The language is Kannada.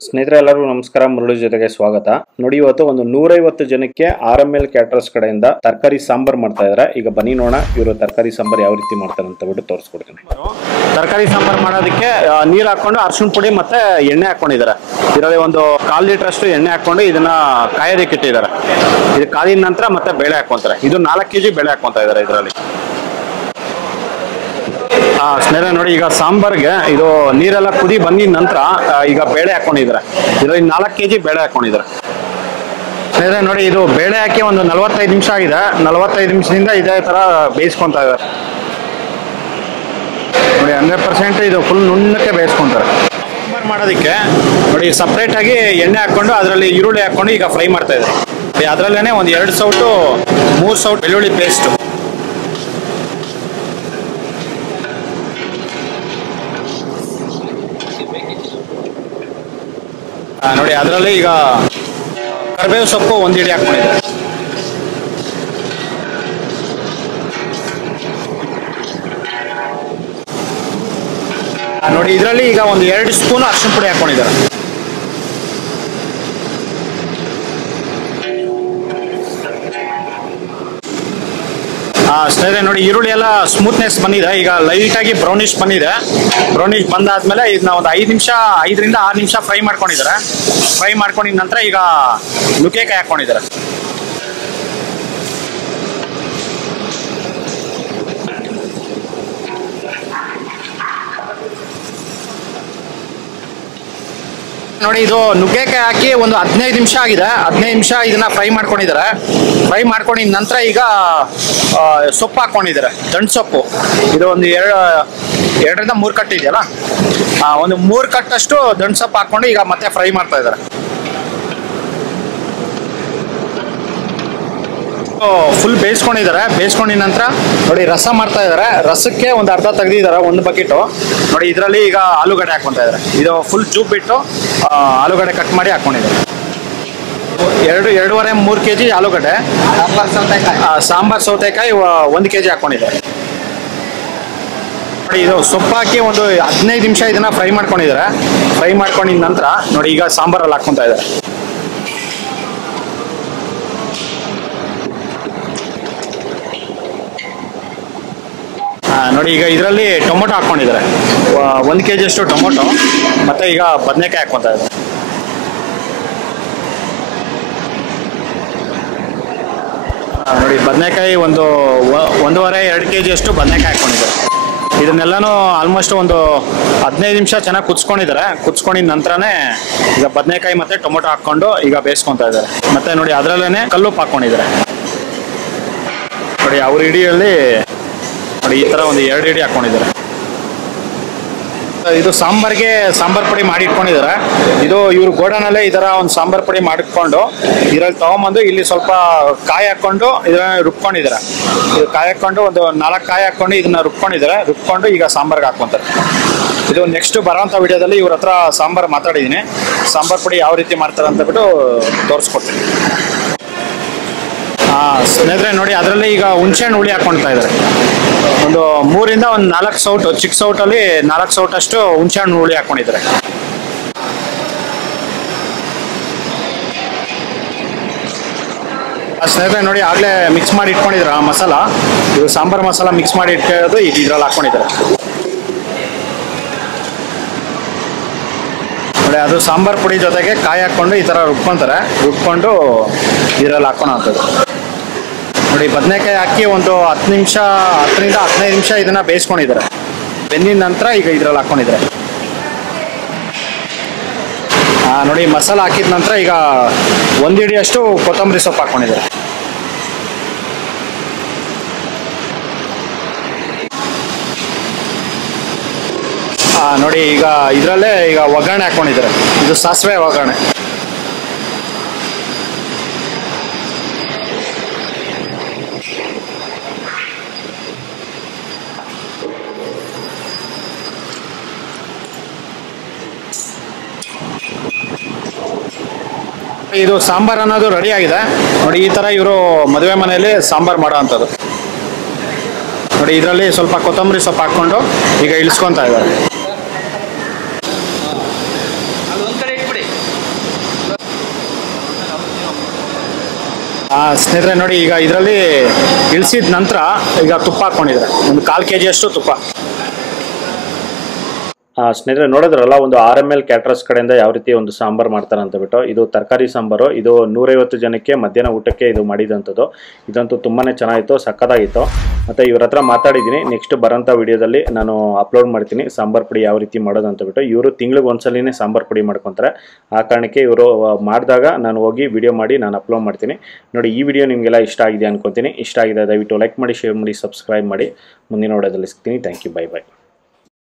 ಸ್ನೇಹಿತರೆ ಎಲ್ಲರಿಗೂ ನಮಸ್ಕಾರ. ಮುರಳಿ ಜೊತೆಗೆ ಸ್ವಾಗತ. ನೋಡಿ, ಇವತ್ತು ಒಂದು 150 ಜನಕ್ಕೆ RML ಕ್ಯಾಟರರ್ಸ್ ಕಡೆಯಿಂದ ತರಕಾರಿ ಸಾಂಬಾರ್ ಮಾಡ್ತಾ ಇದ್ದಾರೆ. ಈಗ ಬನ್ನಿ ನೋಡೋಣ ಇವರು ತರಕಾರಿ ಸಾಂಬಾರ್ ಯಾವ ರೀತಿ ಮಾಡ್ತಾರೆ ಅಂತ ಬಿಟ್ಟು ತೋರಿಸ್ಕೊಡ್ತೀನಿ. ತರಕಾರಿ ಸಾಂಬಾರ್ ಮಾಡೋದಕ್ಕೆ ನೀರು ಹಾಕೊಂಡು ಅರಿಶಿನ ಪುಡಿ ಮತ್ತೆ ಎಣ್ಣೆ ಹಾಕೊಂಡಿದ್ದಾರೆ. ಇದರಲ್ಲಿ ಒಂದು 1/4 ಲೀಟರ್ ಅಷ್ಟು ಎಣ್ಣೆ ಹಾಕೊಂಡು ಇದನ್ನ ಕಾಯೋದಕ್ಕೆ ಇಟ್ಟಿದ್ದಾರೆ. ಇದು ಕಾದಿದ ನಂತರ ಮತ್ತೆ ಬೇಳೆ ಹಾಕೊಂತಾರೆ. ಇದು 4 kg ಬೇಳೆ ಹಾಕೊಂತ ಇದ್ದಾರೆ ಇದರಲ್ಲಿ. ಸ್ನೇಹಿತರೆ ನೋಡಿ, ಈಗ ಸಾಂಬಾರ್ಗೆ ಇದು ನೀರೆಲ್ಲ ಕುದಿ ಬಂದಿದ ನಂತರ ಈಗ ಬೇಳೆ ಹಾಕೊಂಡಿದ್ದಾರೆ. ಇದರಲ್ಲಿ 4 kg ಬೇಳೆ ಹಾಕೊಂಡಿದ್ದಾರೆ. ಸ್ನೇಹಿತರೆ ನೋಡಿ, ಇದು ಬೇಳೆ ಹಾಕಿ ಒಂದು 45 ನಿಮಿಷ ಆಗಿದೆ. 45 ನಿಮಿಷದಿಂದ ಇದೇ ತರ ಬೇಯಿಸ್ಕೊಂತ ಇದ್ದಾರೆ ನೋಡಿ. 100% ಇದು ಫುಲ್ ನುಣ್ಣಕ್ಕೆ ಬೇಯಿಸ್ಕೊಂತಾರೆ. ಸಾಂಬಾರ್ ಮಾಡೋದಕ್ಕೆ ನೋಡಿ ಸಪ್ರೇಟ್ ಆಗಿ ಎಣ್ಣೆ ಹಾಕೊಂಡು ಅದರಲ್ಲಿ ಈರುಳ್ಳಿ ಹಾಕೊಂಡು ಈಗ ಫ್ರೈ ಮಾಡ್ತಾ ಇದ್ದಾರೆ. ಅದರಲ್ಲೇನೆ ಒಂದು 2 ಸೌಟು 3 ಸೌಟ್ ಬೆಳ್ಳುಳ್ಳಿ ಪೇಸ್ಟ್ ನೋಡಿ. ಅದರಲ್ಲಿ ಈಗ ಕರಿಬೇವು ಸೊಪ್ಪು 1 ಹಿಡಿ ಹಾಕೊಂಡಿದ್ದಾರೆ. ನೋಡಿ, ಇದರಲ್ಲಿ ಈಗ ಒಂದು 2 ಸ್ಪೂನ್ ಅರಿಶಿನ ಪುಡಿ ಹಾಕೊಂಡಿದ್ದಾರೆ. ಸ್ನೇಹಿತರೆ ನೋಡಿ, ಈರುಳ್ಳಿ ಎಲ್ಲ ಸ್ಮೂತ್ನೆಸ್ ಬಂದಿದೆ. ಈಗ ಲೈಟ್ ಆಗಿ ಬ್ರೌನಿಶ್ ಬಂದಿದೆ. ಬ್ರೌನಿಶ್ ಬಂದಾದ್ಮೇಲೆ ಇದನ್ನ ಒಂದು 5 ರಿಂದ 6 ನಿಮಿಷ ಫ್ರೈ ಮಾಡ್ಕೊಂಡಿದ್ದಾರೆ. ಫ್ರೈ ಮಾಡ್ಕೊಂಡಿದ ನಂತರ ಈಗ ನುಗ್ಗೆಕಾಯಿ ಹಾಕೊಂಡಿದ್ದಾರೆ. ನೋಡಿ, ಇದು ನುಗ್ಗೆಕಾಯಿ ಹಾಕಿ ಒಂದು 15 ನಿಮಿಷ ಆಗಿದೆ. 15 ನಿಮಿಷ ಇದನ್ನ ಫ್ರೈ ಮಾಡ್ಕೊಂಡಿದ್ದಾರೆ. ಫ್ರೈ ಮಾಡ್ಕೊಂಡಿದ ನಂತರ ಈಗ ಸೊಪ್ಪು ಹಾಕೊಂಡಿದ್ದಾರೆ. ದಂಟು ಸೊಪ್ಪು ಇದು ಒಂದು 2 ರಿಂದ 3 ಕಟ್ ಇದೆಯಲ್ಲ, ಒಂದು 3 ಕಟ್ಟಷ್ಟು ದಂಟು ಸೊಪ್ಪು ಹಾಕೊಂಡು ಈಗ ಮತ್ತೆ ಫ್ರೈ ಮಾಡ್ತಾ ಇದ್ದಾರೆ. ಫುಲ್ ಬೇಯಿಸ್ಕೊಂಡಿದ್ದಾರೆ. ಬೇಯಿಸ್ಕೊಂಡಿದ ನಂತರ ನೋಡಿ ರಸ ಮಾಡ್ತಾ ಇದ್ದಾರೆ. ರಸಕ್ಕೆ ಒಂದು ಅರ್ಧ ತೆಗೆದಿದ್ದಾರೆ, 1 ಬಕೆಟು. ನೋಡಿ, ಇದರಲ್ಲಿ ಈಗ ಆಲೂಗಡ್ಡೆ ಹಾಕೊಂತ ಇದ್ದಾರೆ. ಇದು ಫುಲ್ ಜೂಪ್ ಬಿಟ್ಟು ಆಲೂಗಡ್ಡೆ ಕಟ್ ಮಾಡಿ ಹಾಕೊಂಡಿದ್ದಾರೆ. 2.5-3 kg ಆಲೂಗಡ್ಡೆ. ಸಾಂಬಾರ್ ಸೌತೆಕಾಯಿ 1 kg ಹಾಕೊಂಡಿದ್ದಾರೆ. ನೋಡಿ, ಇದು ಸೊಪ್ಪು ಹಾಕಿ ಒಂದು 15 ನಿಮಿಷ ಇದನ್ನ ಫ್ರೈ ಮಾಡ್ಕೊಂಡಿದ್ದಾರೆ. ಫ್ರೈ ಮಾಡ್ಕೊಂಡಿದ ನಂತರ ನೋಡಿ ಈಗ ಸಾಂಬಾರಲ್ಲಿ ಹಾಕೊಂತ ಇದ್ದಾರೆ. ನೋಡಿ, ಈಗ ಇದರಲ್ಲಿ ಟೊಮೊಟೊ ಹಾಕೊಂಡಿದ್ದಾರೆ. 1 kg ಅಷ್ಟು ಟೊಮೊಟೊ ಮತ್ತೆ ಈಗ ಬದನೆಕಾಯಿ ಹಾಕೊಂತ ಇದ್ದಾರೆ. ನೋಡಿ, ಬದನೆಕಾಯಿ ಒಂದು 1.5-2 kg ಅಷ್ಟು ಬದನೆಕಾಯಿ ಹಾಕೊಂಡಿದ್ದಾರೆ. ಇದನ್ನೆಲ್ಲಾನು ಆಲ್ಮೋಸ್ಟ್ ಒಂದು 15 ನಿಮಿಷ ಚೆನ್ನಾಗಿ ಕುದಿಸ್ಕೊಂಡಿದ್ದಾರೆ. ಕುದಿಸ್ಕೊಂಡಿದ ನಂತರನೇ ಈಗ ಬದನೆಕಾಯಿ ಮತ್ತೆ ಟೊಮೊಟೊ ಹಾಕೊಂಡು ಈಗ ಬೇಯಿಸ್ಕೊಂತ ಇದ್ದಾರೆ. ಮತ್ತೆ ನೋಡಿ, ಅದರಲ್ಲೇನೆ ಕಲ್ಲುಪ್ಪು ಹಾಕೊಂಡಿದ್ದಾರೆ. ನೋಡಿ, ಅವ್ರ ಹಿಡಿಯಲ್ಲಿ ನೋಡಿ ಈ ತರ ಒಂದು 2 ಹಿಡಿ ಹಾಕೊಂಡಿದ್ದಾರೆ. ಇದು ಸಾಂಬಾರ್ಗೆ ಸಾಂಬಾರ್ ಪುಡಿ ಮಾಡಿ ಇಟ್ಕೊಂಡಿದ್ದಾರೆ. ಇದು ಇವ್ರು ಗೋಡನಲ್ಲೇ ಈ ತರ ಒಂದು ಸಾಂಬಾರ್ ಪುಡಿ ಮಾಡಿಟ್ಕೊಂಡು ಇದ್ರಲ್ಲಿ ತಗೊಂಬಂದು ಇಲ್ಲಿ ಸ್ವಲ್ಪ ಕಾಯಿ ಹಾಕೊಂಡು ಇದನ್ನ ರುಬ್ಕೊಂಡಿದ್ದಾರೆ. ಇದು ಕಾಯಿ ಹಾಕೊಂಡು ಒಂದು 4 ಕಾಯಿ ಹಾಕೊಂಡು ಇದನ್ನ ರುಬ್ಕೊಂಡಿದ್ದಾರೆ. ರುಬ್ಕೊಂಡು ಈಗ ಸಾಂಬಾರ್ಗೆ ಹಾಕೊಂತಾರೆ. ಇದು ನೆಕ್ಸ್ಟ್ ಬರೋಂಥ ವಿಡಿಯೋದಲ್ಲಿ ಇವ್ರ ಹತ್ರ ಸಾಂಬಾರ್ ಮಾತಾಡಿದ್ದೀನಿ. ಸಾಂಬಾರ್ ಪುಡಿ ಯಾವ ರೀತಿ ಮಾಡ್ತಾರೆ ಅಂತ ಬಿಟ್ಟು ತೋರಿಸ್ಕೊಡ್ತೀನಿ. ಸ್ನೇಹಿತರೆ ನೋಡಿ, ಅದರಲ್ಲಿ ಈಗ ಹುಣಸೆಹಣ್ಣು ಹುಳಿ ಹಾಕೊಳ್ತಾ ಇದ್ದಾರೆ. ಒಂದು 3 ರಿಂದ 4 ಸೌಟು, ಚಿಕ್ಕ ಸೌಟಲ್ಲಿ 4 ಸೌಟಷ್ಟು ಹುಣಸೆಹಣ್ಣು ಹುಳಿ ಹಾಕೊಂಡಿದ್ದಾರೆ. ಸ್ನೇಹಿತರೆ ನೋಡಿ, ಆಗಲೇ ಮಿಕ್ಸ್ ಮಾಡಿ ಇಟ್ಕೊಂಡಿದ್ದಾರೆ ಆ ಮಸಾಲ. ಇದು ಸಾಂಬಾರ್ ಮಸಾಲ ಮಿಕ್ಸ್ ಮಾಡಿ ಇಟ್ಕೊಳ್ಳೋದು ಇದ್ರಲ್ಲಿ ಹಾಕೊಂಡಿದ್ದಾರೆ. ನೋಡಿ, ಅದು ಸಾಂಬಾರ್ ಪುಡಿ ಜೊತೆಗೆ ಕಾಯಿ ಹಾಕೊಂಡು ಈ ಥರ ರುಬ್ಕೊಂತಾರೆ. ರುಬ್ಕೊಂಡು ಇದರಲ್ಲಿ ಹಾಕೊಳ್ಳೋಂಥದ್ದು. ನೋಡಿ, ಬದನೆಕಾಯಿ ಹಾಕಿ ಒಂದು 10 ರಿಂದ 15 ನಿಮಿಷ ಇದನ್ನ ಬೇಯಿಸ್ಕೊಂಡಿದ್ದಾರೆ. ಬೆಂದಿದ ನಂತರ ಈಗ ಇದ್ರಲ್ಲಿ ಹಾಕೊಂಡಿದ್ದಾರೆ. ನೋಡಿ, ಮಸಾಲ ಹಾಕಿದ ನಂತರ ಈಗ 1 ಹಿಡಿಯಷ್ಟು ಕೊತ್ತಂಬರಿ ಸೊಪ್ಪು ಹಾಕೊಂಡಿದ್ದಾರೆ. ನೋಡಿ, ಈಗ ಇದರಲ್ಲೇ ಈಗ ಒಗ್ಗರಣೆ ಹಾಕೊಂಡಿದ್ದಾರೆ. ಇದು ಸಾಸಿವೆ ಒಗ್ಗರಣೆ. ಇದು ಸಾಂಬಾರ್ ಅನ್ನೋದು ರೆಡಿ ಆಗಿದೆ. ನೋಡಿ, ಈ ತರ ಇವರು ಮದುವೆ ಮನೆಯಲ್ಲಿ ಸಾಂಬಾರ್ ಮಾಡೋ ಅಂಥದ್ದು. ನೋಡಿ, ಇದರಲ್ಲಿ ಸ್ವಲ್ಪ ಕೊತ್ತಂಬರಿ ಸೊಪ್ಪು ಹಾಕೊಂಡು ಈಗ ಇಳಿಸ್ಕೊಂತ ಇದ್ದಾರೆ. ಸ್ನೇಹಿತರೆ ನೋಡಿ, ಈಗ ಇದರಲ್ಲಿ ಇಳಿಸಿದ ನಂತರ ಈಗ ತುಪ್ಪ ಹಾಕ್ಕೊಂಡಿದ್ದಾರೆ, ಒಂದು 1/4 kg ಅಷ್ಟು ತುಪ್ಪ. ಸ್ನೇಹಿತರೆ ನೋಡಿದ್ರಲ್ಲ, ಒಂದು RML ಕ್ಯಾಟರರ್ಸ್ ಕಡೆಯಿಂದ ಯಾವ ರೀತಿ ಒಂದು ಸಾಂಬಾರು ಮಾಡ್ತಾರೆ ಅಂತ ಬಿಟ್ಟು. ಇದು ತರಕಾರಿ ಸಾಂಬಾರು. ಇದು 150 ಜನಕ್ಕೆ ಮಧ್ಯಾಹ್ನ ಊಟಕ್ಕೆ ಇದು ಮಾಡಿದಂಥದ್ದು. ಇದಂತೂ ತುಂಬಾ ಚೆನ್ನಾಗಿತ್ತು, ಸಕ್ಕತ್ತಾಗಿತ್ತು. ಮತ್ತು ಇವ್ರ ಹತ್ರ ಮಾತಾಡಿದ್ದೀನಿ. ನೆಕ್ಸ್ಟ್ ಬರೋಂಥ ವಿಡಿಯೋದಲ್ಲಿ ನಾನು ಅಪ್ಲೋಡ್ ಮಾಡ್ತೀನಿ ಸಾಂಬಾರು ಪುಡಿ ಯಾವ ರೀತಿ ಮಾಡೋದು ಅಂತ ಬಿಟ್ಟು. ಇವರು ತಿಂಗಳಿಗೆ ಒಂದ್ಸಲಿನೇ ಸಾಂಬಾರು ಪುಡಿ ಮಾಡ್ಕೊತಾರೆ. ಆ ಕಾರಣಕ್ಕೆ ಇವರು ಮಾಡಿದಾಗ ನಾನು ಹೋಗಿ ವಿಡಿಯೋ ಮಾಡಿ ನಾನು ಅಪ್ಲೋಡ್ ಮಾಡ್ತೀನಿ. ನೋಡಿ, ಈ ವಿಡಿಯೋ ನಿಮಗೆಲ್ಲ ಇಷ್ಟ ಆಗಿದೆ ಅನ್ಕೊತೀನಿ. ಇಷ್ಟ ಆಗಿದೆ ದಯವಿಟ್ಟು ಲೈಕ್ ಮಾಡಿ, ಶೇರ್ ಮಾಡಿ, ಸಬ್ಸ್ಕ್ರೈಬ್ ಮಾಡಿ. ಮುಂದಿನ ವಿಡಿಯೋದಲ್ಲಿ ಸಿಗ್ತೀನಿ. Thank you. ಬೈ.